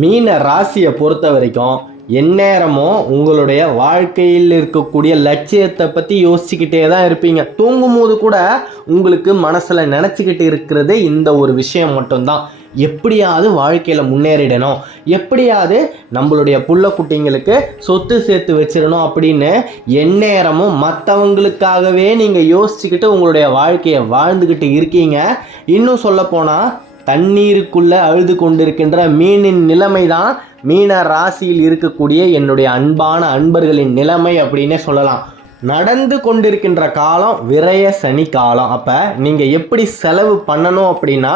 மீன ராசியை பொறுத்த வரைக்கும் எந்நேரமும் உங்களுடைய வாழ்க்கையில் இருக்கக்கூடிய லட்சியத்தை பற்றி யோசிச்சுக்கிட்டே தான் இருப்பீங்க. தூங்கும்போது கூட உங்களுக்கு மனசில் நினச்சிக்கிட்டு இருக்கிறது இந்த ஒரு விஷயம் மட்டும்தான். எப்படியாவது வாழ்க்கையில் முன்னேறிடணும், எப்படியாவது நம்மளுடைய புள்ள குட்டிங்களுக்கு சொத்து சேர்த்து வச்சிடணும் அப்படின்னு எந்நேரமும் மற்றவங்களுக்காகவே நீங்கள் யோசிச்சுக்கிட்டு உங்களுடைய வாழ்க்கையை வாழ்ந்துக்கிட்டு இருக்கீங்க. இன்னும் சொல்லப்போனால் தண்ணீருக்குள்ள அழுது கொண்டிருக்கின்ற மீனின் நிலைமை தான் மீன ராசியில் இருக்கக்கூடிய என்னுடைய அன்பான அன்பர்களின் நிலைமை அப்படின்னே சொல்லலாம். நடந்து கொண்டிருக்கின்ற காலம் விரய சனி காலம். அப்போ நீங்கள் எப்படி செலவு பண்ணணும் அப்படின்னா,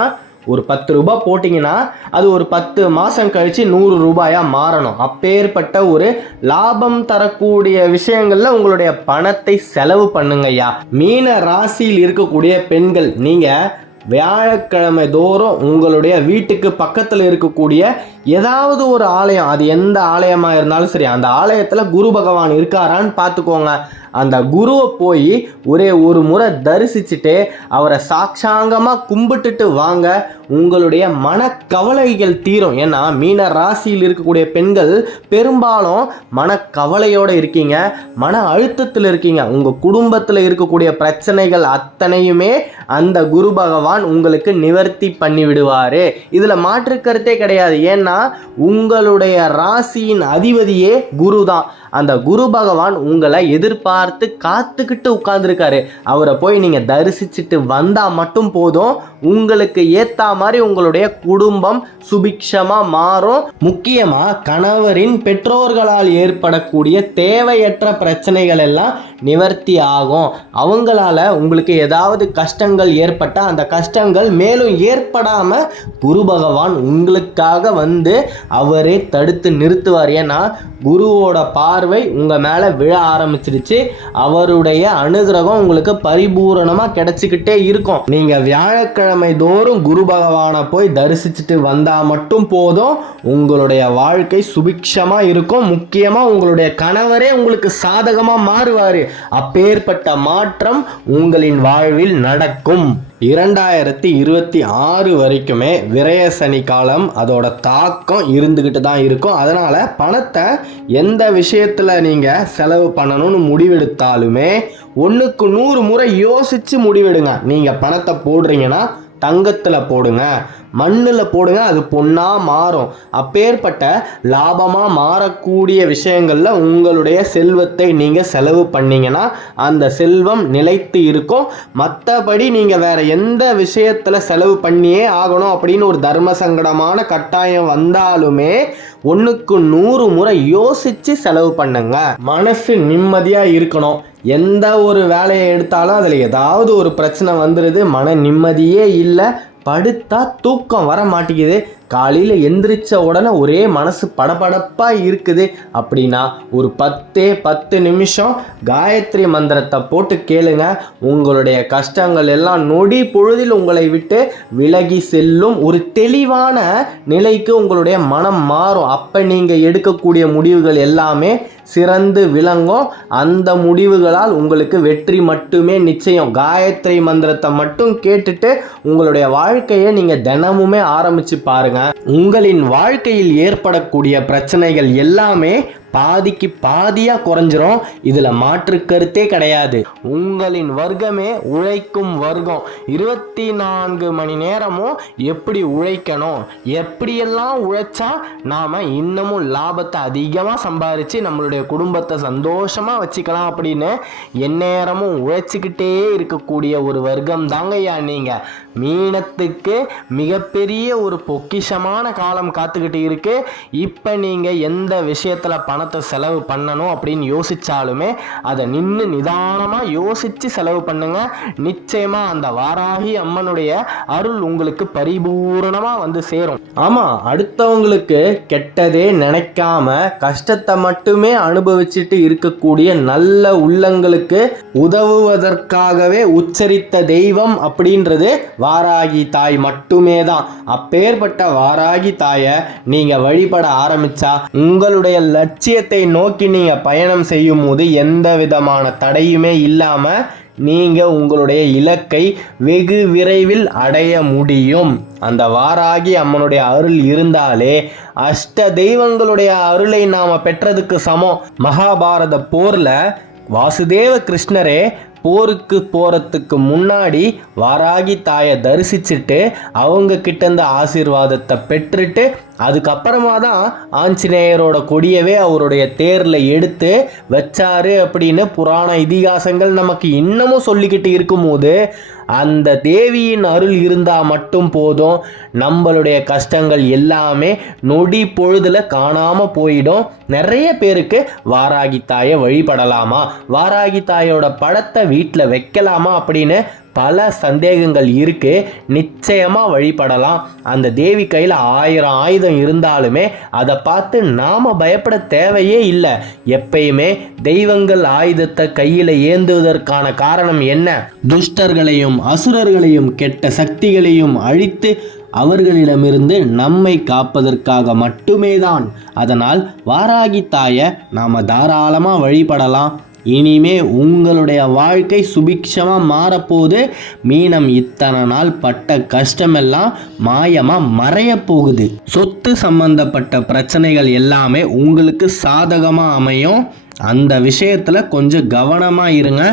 ஒரு 10 ரூபாய் போட்டிங்கன்னா அது ஒரு 10 மாதம் கழித்து 100 ரூபாயாக மாறணும். அப்பேற்பட்ட ஒரு லாபம் தரக்கூடிய விஷயங்களில் உங்களுடைய பணத்தை செலவு பண்ணுங்கய்யா. மீன ராசியில் இருக்கக்கூடிய பெண்கள், நீங்கள் வியாழக்கிழமை தோறும் உங்களுடைய வீட்டுக்கு பக்கத்தில் இருக்கக்கூடிய ஏதாவது ஒரு ஆலயம், அது எந்த ஆலயமாக இருந்தாலும் சரி, அந்த ஆலயத்தில் குரு பகவான் இருக்காரான்னு பார்த்துக்கோங்க. அந்த குருவை போய் ஒரே ஒரு முறை தரிசிச்சுட்டு அவரை சாட்சாங்கமாக கும்பிட்டுட்டு வாங்க. உங்களுடைய மனக்கவலைகள் தீரும். ஏன்னா மீன ராசியில் இருக்கக்கூடிய பெண்கள் பெரும்பாலும் மனக்கவலையோடு இருக்கீங்க, மன அழுத்தத்தில் இருக்கீங்க. உங்கள் குடும்பத்தில் இருக்கக்கூடிய பிரச்சனைகள் அத்தனையுமே அந்த குரு பகவான் உங்களுக்கு நிவர்த்தி பண்ணி விடுவார். இதில் மாற்று கருத்தே கிடையாது. ஏன்னா உங்களுடைய ராசியின் அதிபதியே குரு தான். அந்த குரு பகவான் உங்களை எதிர்பார்த்து காத்துக்கிட்டு உட்கார்ந்துருக்காரு. அவரை போய் நீங்கள் தரிசிச்சுட்டு வந்தால் மட்டும் போதும். உங்களுக்கு ஏற்ற மாதிரி உங்களுடைய குடும்பம் சுபிக்ஷமாக மாறும். முக்கியமாக கணவரின் பெற்றோர்களால் ஏற்படக்கூடிய தேவையற்ற பிரச்சனைகள் எல்லாம் நிவர்த்தி ஆகும். அவங்களால உங்களுக்கு ஏதாவது கஷ்டங்கள் ஏற்பட்டால் அந்த கஷ்டங்கள் மேலும் ஏற்படாமல் குரு பகவான் உங்களுக்காக வந்து அவரே தடுத்து நிறுத்துவார். ஏன்னா குருவோட பார்வை உங்கள் மேலே விழ ஆரம்பிச்சிருச்சு. அவருடைய அனுகிரகம் உங்களுக்கு பரிபூரணமாக கிடைச்சிக்கிட்டே இருக்கும். நீங்கள் வியாழக்கிழமை தோறும் குரு பகவானை போய் தரிசிச்சுட்டு வந்தால் மட்டும் போதும். உங்களுடைய வாழ்க்கை சுபிக்ஷமாக இருக்கும். முக்கியமாக உங்களுடைய கணவரே உங்களுக்கு சாதகமாக மாறுவார். அப்பேற்பட்ட மாற்றம் உங்களின் வாழ்வில் நடக்கும். 2026 வரைக்குமே விரய சனி காலம், அதோட தாக்கம் இருந்துக்கிட்டு தான் இருக்கும். அதனால் பணத்தை எந்த விஷயத்தில் நீங்கள் செலவு பண்ணணும்னு முடிவெடுத்தாலுமே 1க்கு 100 முறை யோசித்து முடிவெடுங்க. நீங்கள் பணத்தை போடுறீங்கன்னா தங்கத்தில் போடுங்க, மண்ணில் போடுங்க, அது பொண்ணாக மாறும். அப்பேற்பட்ட லாபமாக மாறக்கூடிய விஷயங்களில் உங்களுடைய செல்வத்தை நீங்கள் செலவு பண்ணிங்கன்னா அந்த செல்வம் நிலைத்து இருக்கும். மற்றபடி நீங்கள் வேறு எந்த விஷயத்தில் செலவு பண்ணியே ஆகணும் அப்படின்னு ஒரு தர்ம சங்கடமான கட்டாயம் வந்தாலுமே 1க்கு 100 முறை யோசித்து செலவு பண்ணுங்க. மனசு நிம்மதியாக இருக்கணும். எந்த ஒரு வேலையை எடுத்தாலும் அதில் ஏதாவது ஒரு பிரச்சனை வந்துடுது. மன நிம்மதியே இல்லை. படுத்தா தூக்கம் வர மாட்டேங்குது. காலையில் எந்திரிச்ச உடனே ஒரே மனசு படபடப்பாக இருக்குது அப்படின்னா ஒரு 10 நிமிஷம் காயத்ரி மந்திரத்தை போட்டு கேளுங்க. உங்களுடைய கஷ்டங்கள் எல்லாம் நொடி பொழுதில் உங்களை விட்டு விலகி செல்லும். ஒரு தெளிவான நிலைக்கு உங்களுடைய மனம் மாறும். அப்போ நீங்கள் எடுக்கக்கூடிய முடிவுகள் எல்லாமே சிறந்து விளங்கும். அந்த முடிவுகளால் உங்களுக்கு வெற்றி மட்டுமே நிச்சயம். காயத்ரி மந்திரத்தை மட்டும் கேட்டுட்டு உங்களுடைய வாழ்க்கையை நீங்கள் தினமுமே ஆரம்பித்து பாருங்க. உங்களின் வாழ்க்கையில் ஏற்படக்கூடிய பிரச்சனைகள் எல்லாமே பாதிக்கு பாதியாக குறைஞ்சிரும். இதில் மாற்று கருத்தே கிடையாது. உங்களின் வர்க்கமே உழைக்கும் வர்க்கம். 24 மணி நேரமும் எப்படி உழைக்கணும், எப்படியெல்லாம் உழைச்சா நாம் இன்னமும் லாபத்தை அதிகமாக சம்பாதிச்சு நம்மளுடைய குடும்பத்தை சந்தோஷமாக வச்சுக்கலாம் அப்படின்னு எந்நேரமும் உழைச்சிக்கிட்டே இருக்கக்கூடிய ஒரு வர்க்கம் தாங்கய்யா நீங்கள். மீனத்துக்கு மிகப்பெரிய ஒரு பொக்கிஷமான காலம் காத்துக்கிட்டு இருக்கு. இப்போ நீங்கள் எந்த விஷயத்தில் பணத்தை செலவு பண்ணணும் அப்படின்னு யோசிச்சாலுமே அதை நிதானமாக யோசித்து செலவு பண்ணுங்க. நிச்சயமாக அந்த வாராகி அம்மனுடைய அருள் உங்களுக்கு பரிபூரணமாக வந்து சேரும். ஆமாம், அடுத்தவங்களுக்கு கெட்டதே நினைக்காம கஷ்டத்தை மட்டுமே அனுபவிச்சுட்டு இருக்கக்கூடிய நல்ல உள்ளங்களுக்கு உதவுவதற்காகவே உச்சரித்த தெய்வம் அப்படின்றது வாராகி தாய் மட்டுமே தான். அப்பேற்பட்ட வாராகி தாயை நீங்கள் வழிபட ஆரம்பித்தா உங்களுடைய லட்சியத்தை நோக்கி நீங்கள் பயணம் செய்யும் போது எந்த விதமான தடையுமே இல்லாமல் நீங்கள் உங்களுடைய இலக்கை வெகு விரைவில் அடைய முடியும். அந்த வாராகி அம்மனுடைய அருள் இருந்தாலே அஷ்ட தெய்வங்களுடைய அருளை நாம் பெற்றதுக்கு சமம். மகாபாரத போரில் வாசுதேவ கிருஷ்ணரே போருக்கு போகிறதுக்கு முன்னாடி வாராகி தாயை தரிசிச்சுட்டு அவங்க கிட்டேருந்து ஆசீர்வாதத்தை பெற்றுட்டு அதுக்கப்புறமா தான் ஆஞ்சநேயரோட கொடியவே அவருடைய தேரில் எடுத்து வச்சாரு அப்படின்னு புராண இதிகாசங்கள் நமக்கு இன்னமும் சொல்லிக்கிட்டு இருக்கும்போது அந்த தேவியின் அருள் இருந்தால் மட்டும் போதும். நம்மளுடைய கஷ்டங்கள் எல்லாமே நொடி பொழுதில் காணாமல் போயிடும். நிறைய பேருக்கு வாராகி தாயை வழிபடலாமா, வாராகி தாயோட படத்தை வீட்டில் வைக்கலாமா அப்படின்னு பல சந்தேகங்கள் இருக்கு. நிச்சயமாக வழிபடலாம். அந்த தேவி கையில் 1000 ஆயுதம் இருந்தாலுமே அதை பார்த்து நாம் பயப்பட தேவையே இல்லை. எப்பயுமே தெய்வங்கள் ஆயுதத்தை கையில் ஏந்துவதற்கான காரணம் என்ன? துஷ்டர்களையும் அசுரர்களையும் கெட்ட சக்திகளையும் அழித்து அவர்களிடமிருந்து நம்மை காப்பதற்காக மட்டுமே தான். அதனால் வாராகி தாயை நாம் தாராளமாக வழிபடலாம். இனிமே உங்களுடைய வாழ்க்கை சுபிக்ஷமாக மாறப்போகுது. மீனம் இத்தனை நாள் பட்ட கஷ்டமெல்லாம் மாயமாக மறைய போகுது. சொத்து சம்பந்தப்பட்ட பிரச்சனைகள் எல்லாமே உங்களுக்கு சாதகமாக அமையும். அந்த விஷயத்தில் கொஞ்சம் கவனமாக இருங்க.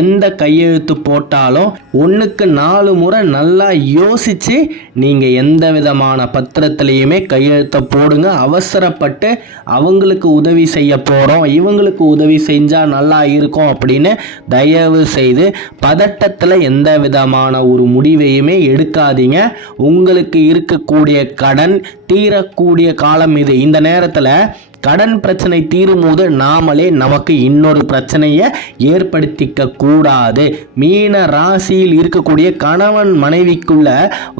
எந்த கையெழுத்து போட்டாலும் 1க்கு 4 முறை நல்லா யோசித்து நீங்கள் எந்த விதமான பத்திரத்துலேயுமே கையெழுத்தை போடுங்க. அவசரப்பட்டு அவங்களுக்கு உதவி செய்ய போகிறோம், இவங்களுக்கு உதவி செஞ்சால் நல்லா இருக்கும் அப்படின்னு தயவு செய்து பதட்டத்தில் எந்த விதமான ஒரு முடிவையுமே எடுக்காதீங்க. உங்களுக்கு இருக்கக்கூடிய கடன் தீரக்கூடிய காலம் இது. இந்த நேரத்தில் கடன் பிரச்சனை தீரும் போது நாமளே நமக்கு இன்னொரு பிரச்சனையை ஏற்படுத்திக்க கூடாது. மீன ராசியில் இருக்கக்கூடிய கணவன் மனைவிக்குள்ள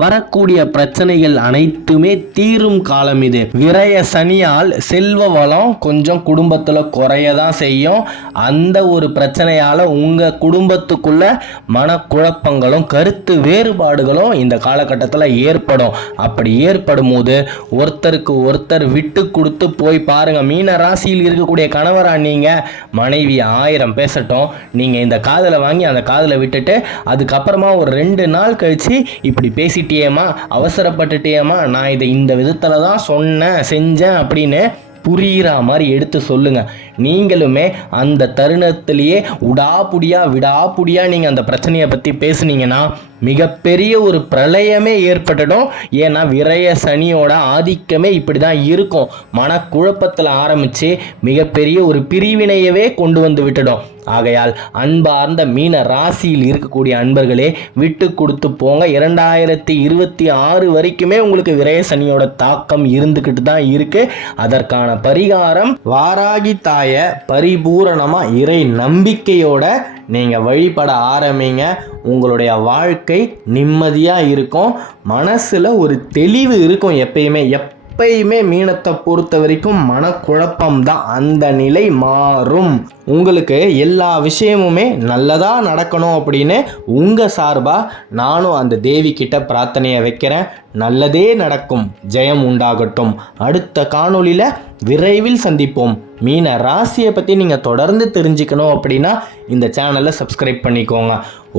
வரக்கூடிய பிரச்சனைகள் அனைத்துமே தீரும் காலம் இது. விரய சனியால் செல்வ வளம் கொஞ்சம் குடும்பத்தில் குறைய தான் செய்யும். அந்த ஒரு பிரச்சனையால் உங்கள் குடும்பத்துக்குள்ள மனக்குழப்பங்களும் கருத்து வேறுபாடுகளும் இந்த காலகட்டத்தில் ஏற்படும். அப்படி ஏற்படும் போது ஒருத்தருக்கு ஒருத்தர் விட்டு கொடுத்து போய் பாருங்க. மீன ராசியில் இருக்கக்கூடிய கணவரா நீங்கள், மனைவி 1000 பேசட்டும், நீங்கள் இந்த காதலை வாங்கி அந்த காதலை விட்டுட்டு அதுக்கப்புறமா ஒரு 2 நாள் கழிச்சு இப்படி பேசிட்டியேம்மா, அவசரப்பட்டுட்டியேம்மா, நான் இதை இந்த விதத்தில் தான் சொன்னேன் செஞ்சேன் அப்படின்னு புரிகிற மாதிரி எடுத்து சொல்லுங்க. நீங்களுமே அந்த தருணத்திலேயே விடாப்புடியா நீங்கள் அந்த பிரச்சனையை பற்றி பேசுனீங்கன்னா மிகப்பெரிய ஒரு பிரளயமே ஏற்பட்டுடும். ஏன்னா விரய சனியோட ஆதிக்கமே இப்படி தான் இருக்கும். மனக்குழப்பத்தில் ஆரம்பித்து மிகப்பெரிய ஒரு பிரிவினையவே கொண்டு வந்து விட்டுடும். ஆகையால் அன்பார்ந்த மீன ராசியில் இருக்கக்கூடிய அன்பர்களே விட்டு கொடுத்து போங்க. 2026 வரைக்குமே உங்களுக்கு விரய சனியோட தாக்கம் இருந்துக்கிட்டு தான் இருக்கு. அதற்கான பரிகாரம் வாராகி தாயை பரிபூரணமாக இறை நம்பிக்கையோட நீங்கள் வழிபட ஆரம்பிங்க. உங்களுடைய வாழ்க்கை நிம்மதியாக இருக்கும். மனசில் ஒரு தெளிவு இருக்கும். எப்பயுமே மீனத்தை பொறுத்த வரைக்கும் மனக்குழப்பம்தான். அந்த நிலை மாறும். உங்களுக்கு எல்லா விஷயமுமே நல்லதாக நடக்கணும் அப்படின்னு உங்கள் சார்பாக நானும் அந்த தேவி கிட்ட பிரார்த்தனையை வைக்கிறேன். நல்லதே நடக்கும். ஜெயம் உண்டாகட்டும். அடுத்த காணொளியில் விரைவில் சந்திப்போம். மீன ராசியை பற்றி நீங்கள் தொடர்ந்து தெரிஞ்சுக்கணும் அப்படின்னா இந்த சேனலை சப்ஸ்கிரைப் பண்ணிக்கோங்க.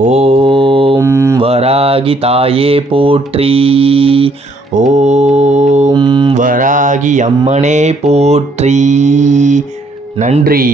ஓம் வராகி தாயே போற்றி, ஓம் வராகி அம்மனே போற்றி. நன்றி.